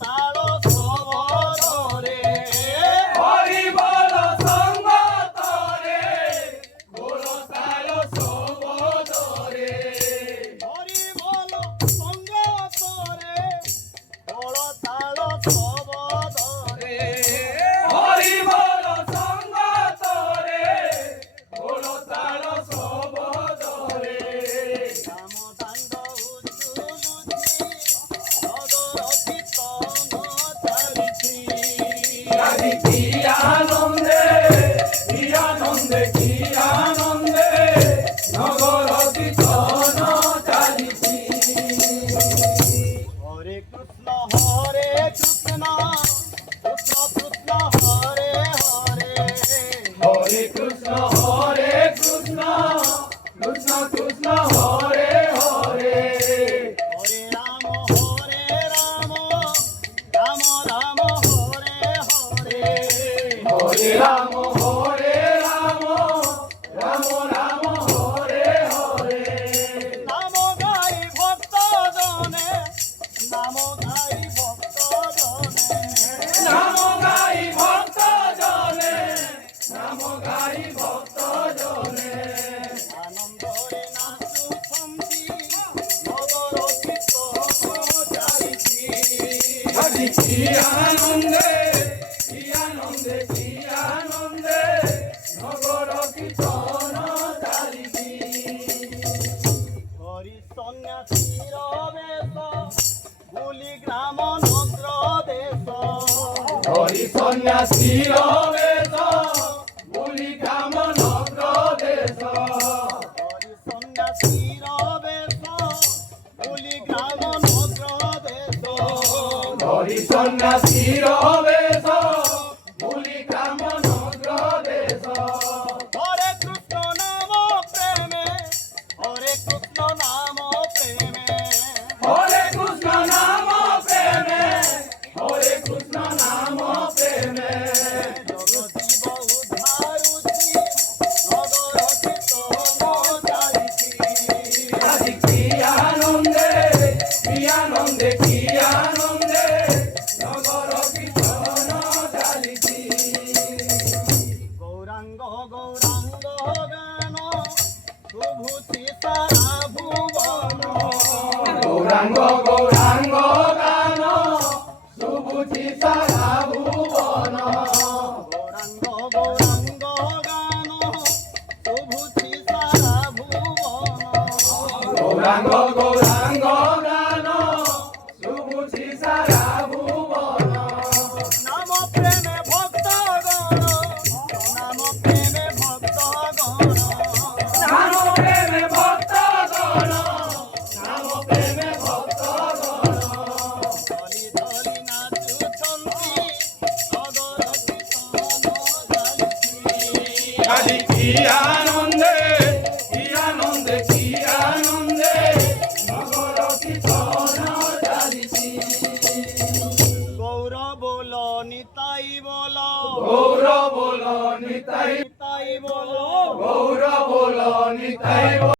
তাল সবরে হরি বল সঙ্গ তরে গোল তাল সবরে হরি বল সঙ্গ তরে গোল তাল সবরে হরি বল সঙ্গ তরে গোল তাল সবরে রাম দাণ্ড উচ্চুলুচি নগর কীর্তন চালিছি কি আনন্দে কি আনন্দে কি আনন্দে নগর কীর্তন চালিছি হরে কৃষ্ণ কৃষ্ণ কৃষ্ণ হরে হরে হরে কৃষ্ণ কৃষ্ণ কৃষ্ণ কৃষ্ণ হরে হরে হরে রাম রাম রাম হরে হরে হরে রাম রাম রাম হরে হরে নাম গাই ভক্ত জনে নাম গাই ভক্ত জনে নাম গাই ভক্ত জনে নাম গাই ভক্ত জনে আনন্দরে নাচুছন্তি নগর কীর্তন চালিছি হরি কি আনন্দে কি আনন্দে কি আনন্দে নগর কীর্তন চালিছি হরি সন্ন্যাসীর বেশ বুলি গ্রাম নগ্র দেশ হরি সন্ন্যাসীর বেশ বুলি গ্রাম নগ্র দেশ হরি সন্ন্যাসীর বেশ বুলি গ্রাম নগ্র দেশ হরি সন্ন্যাসীর বেশ বুলি গ্রাম নগ্র দেশ হরে কৃষ্ণ নাম প্রেমে হরে কৃষ্ণ নাম প্রেমে হরে কৃষ্ণ নাম প্রেমে হরে কৃষ্ণ নাম প্রেমে জগজীব উদ্ধারুচি নগর কীর্তন চালিছি আদি কি আনন্দে কি আনন্দে কি আনন্দে নগর কীর্তন চালিছি গৌরাঙ্গ গৌরাঙ্গ গান শুভুচি সারা ভুবন গৌরাঙ্গ গৌরাঙ্গ গান শুভুচি সারা ভুবন গৌরাঙ্গ গৌরাঙ্গ গান শুভুচি সারা ভুবন গৌরাঙ্গ গৌরাঙ্গ গান শুভুচি সারা ভুবন নাম প্রেমে ভক্ত গণ নাম প্রেমে ভক্ত গণ নাম প্রেমে ভক্ত গণ নাম প্রেমে ভক্ত গণ ধলি ধলি নাচুছন্তি নগর কীর্তন চালিছি আদি কি আনন্দে কি আনন্দে কি আনন্দে নগর কীর্তন চালিছি গৌর বল নিতাই বল গৌর বল নিতাই নিতাই বল গৌর বল নিতাই